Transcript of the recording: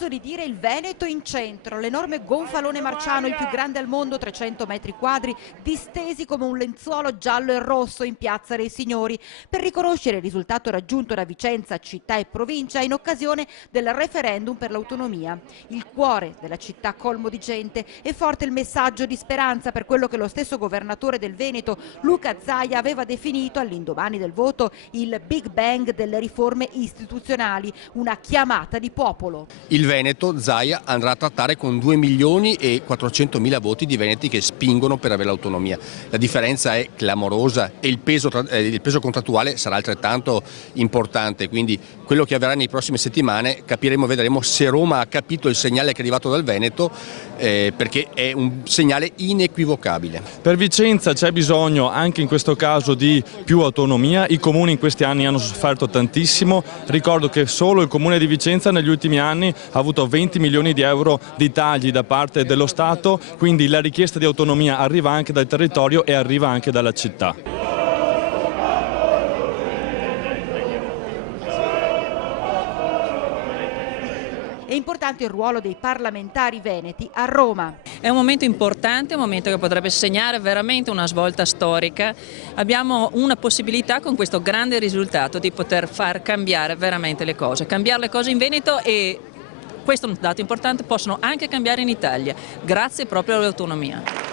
caso di dire il Veneto in centro, l'enorme gonfalone marciano, il più grande al mondo, 300 metri quadri, distesi come un lenzuolo giallo e rosso in Piazza dei Signori, per riconoscere il risultato raggiunto da Vicenza, città e provincia in occasione del referendum per l'autonomia. Il cuore della città colmo di gente, è forte il messaggio di speranza per quello che lo stesso governatore del Veneto, Luca Zaia, aveva definito all'indomani del voto il Big Bang delle riforme istituzionali, una chiamata di popolo. Il Veneto, Zaia, andrà a trattare con 2.400.000 voti di veneti che spingono per avere l'autonomia. La differenza è clamorosa e il peso contrattuale sarà altrettanto importante, quindi quello che avverrà nelle prossime settimane vedremo se Roma ha capito il segnale che è arrivato dal Veneto, perché è un segnale inequivocabile. Per Vicenza c'è bisogno anche in questo caso di più autonomia, i comuni in questi anni hanno sofferto tantissimo, ricordo che solo il comune di Vicenza negli ultimi anni ha avuto 20 milioni di euro di tagli da parte dello Stato, quindi la richiesta di autonomia arriva anche dal territorio e arriva anche dalla città. È importante il ruolo dei parlamentari veneti a Roma. È un momento importante, un momento che potrebbe segnare veramente una svolta storica. Abbiamo una possibilità con questo grande risultato di poter far cambiare veramente le cose in Veneto, e questo è un dato importante, possono anche cambiare in Italia, grazie proprio all'autonomia.